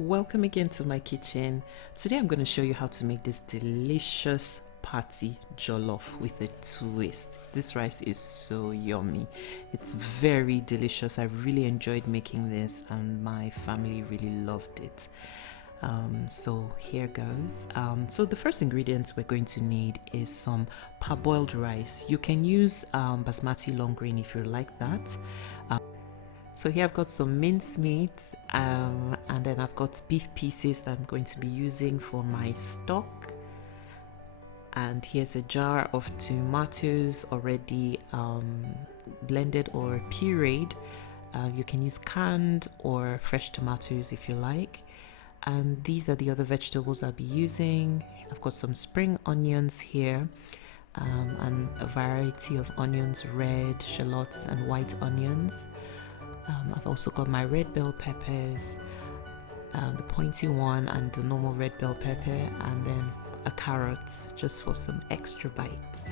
Welcome again to my kitchen. Today I'm going to show you how to make this delicious party jollof with a twist. This rice is so yummy. It's very delicious. I really enjoyed making this and my family really loved it. So here goes. So the first ingredients we're going to need is some parboiled rice. You can use basmati long grain if you like that. So here I've got some mincemeat and then I've got beef pieces that I'm going to be using for my stock. And here's a jar of tomatoes already blended or pureed. You can use canned or fresh tomatoes if you like. And these are the other vegetables I'll be using. I've got some spring onions here and a variety of onions, red, shallots and white onions. I've also got my red bell peppers, the pointy one and the normal red bell pepper, and then a carrot just for some extra bites.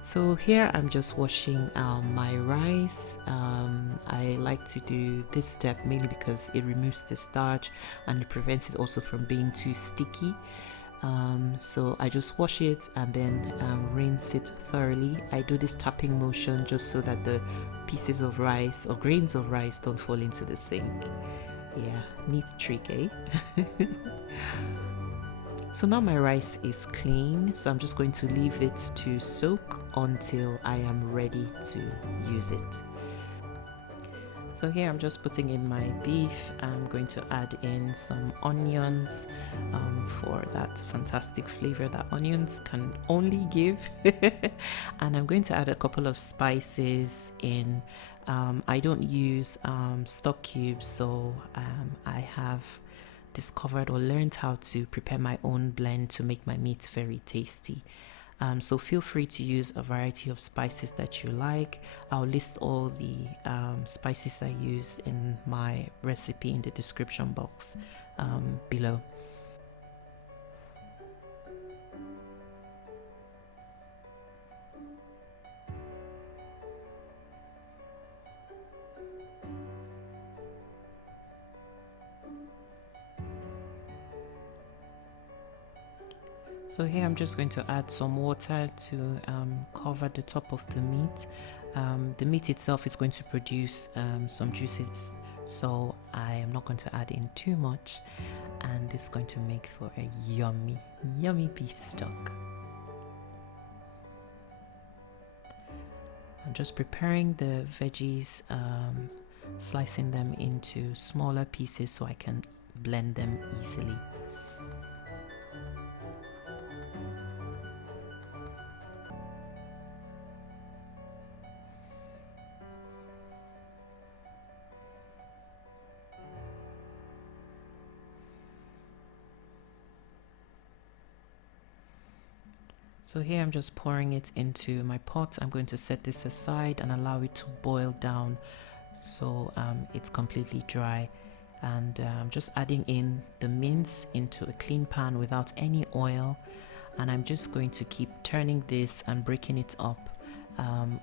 So here I'm just washing my rice. I like to do this step mainly because it removes the starch and it prevents it also from being too sticky. So I just wash it and then rinse it thoroughly. I do this tapping motion just so that the pieces of rice or grains of rice don't fall into the sink. Yeah, neat trick, eh? So now my rice is clean, so I'm just going to leave it to soak until I am ready to use it. So here I'm just putting in my beef. I'm going to add in some onions for that fantastic flavor that onions can only give. And I'm going to add a couple of spices in. I don't use stock cubes, so I have discovered or learned how to prepare my own blend to make my meat very tasty. So feel free to use a variety of spices that you like. I'll list all the spices I use in my recipe in the description box below. So here I'm just going to add some water to cover the top of the meat. The meat itself is going to produce some juices, so I am not going to add in too much, and this is going to make for a yummy, yummy beef stock. I'm just preparing the veggies, slicing them into smaller pieces so I can blend them easily. So here I'm just pouring it into my pot. I'm going to set this aside and allow it to boil down so it's completely dry. And I'm just adding in the mince into a clean pan without any oil. And I'm just going to keep turning this and breaking it up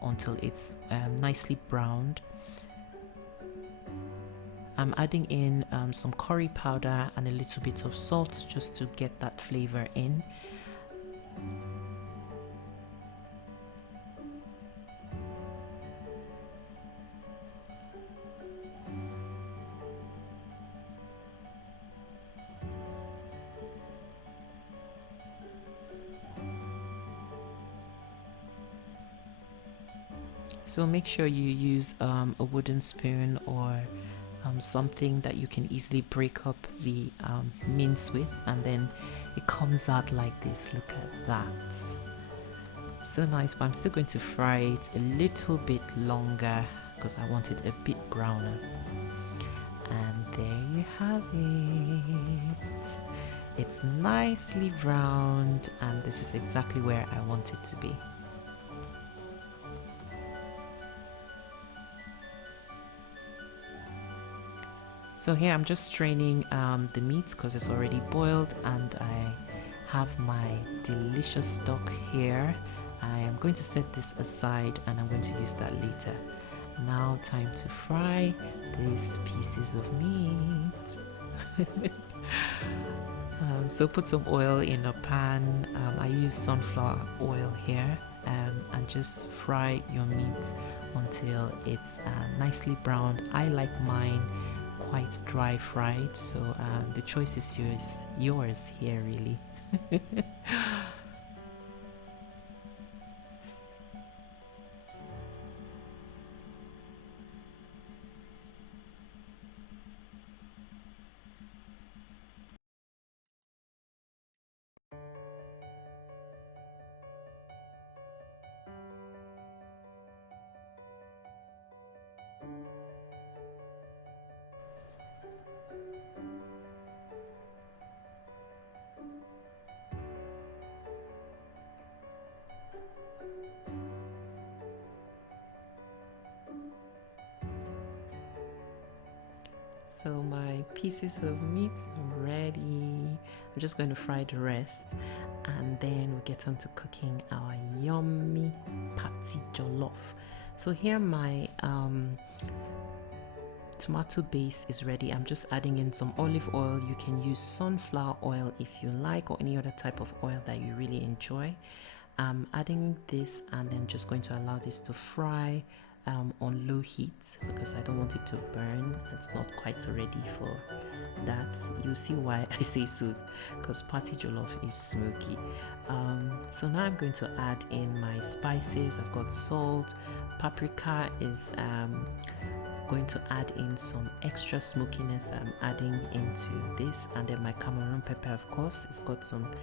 until it's nicely browned. I'm adding in some curry powder and a little bit of salt just to get that flavor in. So make sure you use a wooden spoon or something that you can easily break up the mince with, and then it comes out like this. Look at that. So nice, but I'm still going to fry it a little bit longer because I want it a bit browner. And there you have it. It's nicely browned, and this is exactly where I want it to be. So here I'm just straining the meat because it's already boiled, and I have my delicious stock here. I am going to set this aside and I'm going to use that later. Now time to fry these pieces of meat. So put some oil in a pan. I use sunflower oil here, and just fry your meat until it's nicely browned. I like mine quite dry fried, so the choice is yours here really. So my pieces of meat are ready. I'm just going to fry the rest, and then we get on to cooking our yummy Party Jollof. So here my tomato base is ready. I'm just adding in some olive oil. You can use sunflower oil if you like, or any other type of oil that you really enjoy. I'm adding this and then just going to allow this to fry on low heat because I don't want it to burn. It's not quite ready for that. You'll see why I say so, because Party Jollof is smoky. So now I'm going to add in my spices. I've got salt. Paprika is going to add in some extra smokiness that I'm adding into this, and then my Cameroun pepper, of course, it's got some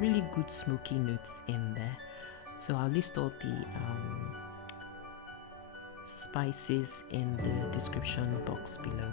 really good smoky notes in there. So I'll list all the spices in the description box below.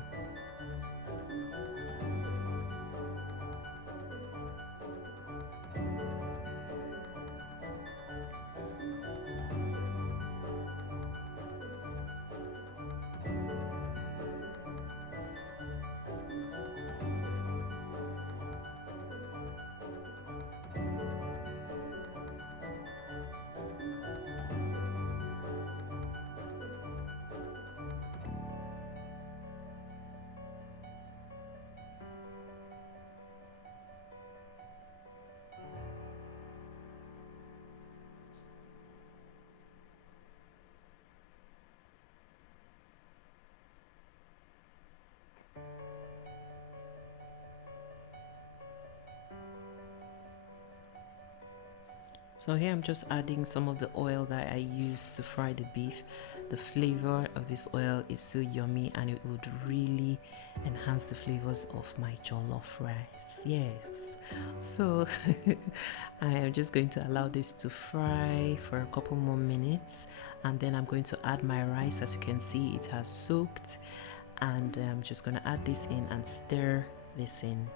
So here I'm just adding some of the oil that I used to fry the beef. The flavor of this oil is so yummy, and it would really enhance the flavors of my jollof rice. Yes. So I am just going to allow this to fry for a couple more minutes, and then I'm going to add my rice. As you can see, it has soaked, and I'm just going to add this in and stir this in.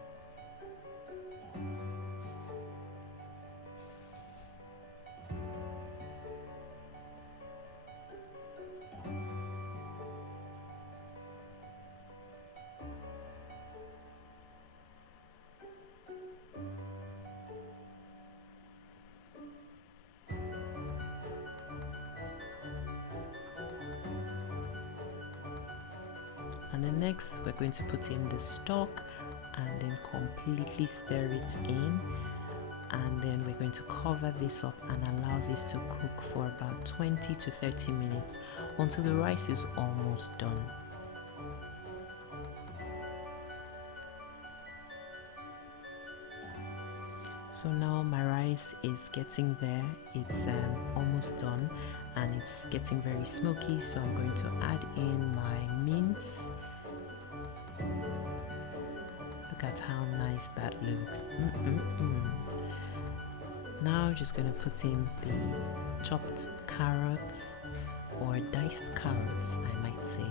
And then next we're going to put in the stock and then completely stir it in, and then we're going to cover this up and allow this to cook for about 20 to 30 minutes until the rice is almost done. So now my rice is getting there. It's almost done, and it's getting very smoky, so I'm going to add in my mince. Look at how nice that looks. Now I'm just going to put in the chopped carrots, or diced carrots I might say.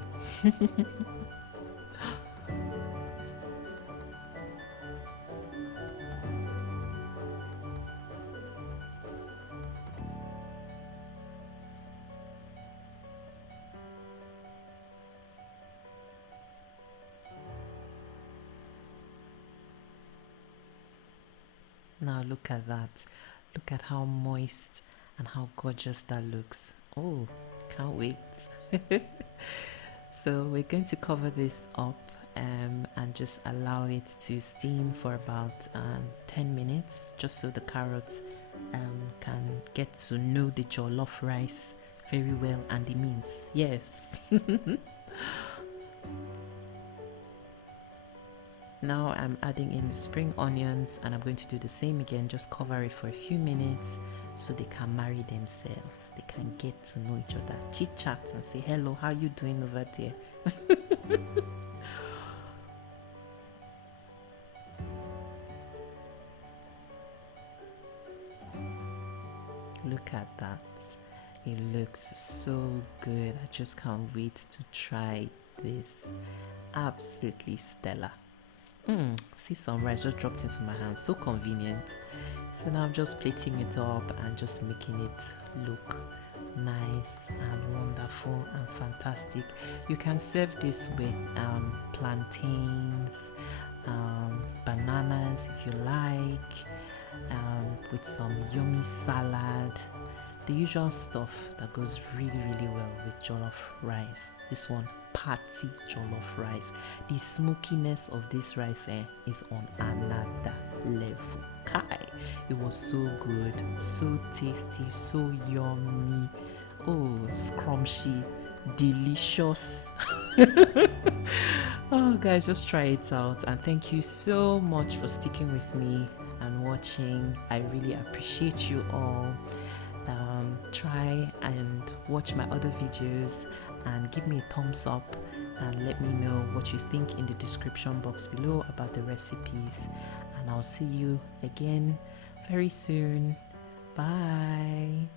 Now look at that. Look at how moist and how gorgeous that looks. Oh, can't wait. So we're going to cover this up and just allow it to steam for about 10 minutes, just so the carrots can get to know the jollof rice very well and the mince. Yes. Now I'm adding in the spring onions, and I'm going to do the same again. Just cover it for a few minutes so they can marry themselves. They can get to know each other, chit chat and say hello, how you doing over there? Look at that. It looks so good. I just can't wait to try this. Absolutely stellar. See, some rice just dropped into my hand. So convenient. So now I'm just plating it up and just making it look nice and wonderful and fantastic. You can serve this with plantains, bananas if you like, with some yummy salad, the usual stuff that goes really well with jollof rice. This one, party jollof rice. The smokiness of this rice is on another level. Kai, it was so good, so tasty, so yummy. Oh, scrumptious, delicious. Oh guys, just try it out, and thank you so much for sticking with me and watching. I really appreciate you all. Try and watch my other videos and give me a thumbs up and let me know what you think in the description box below about the recipes, and I'll see you again very soon. Bye.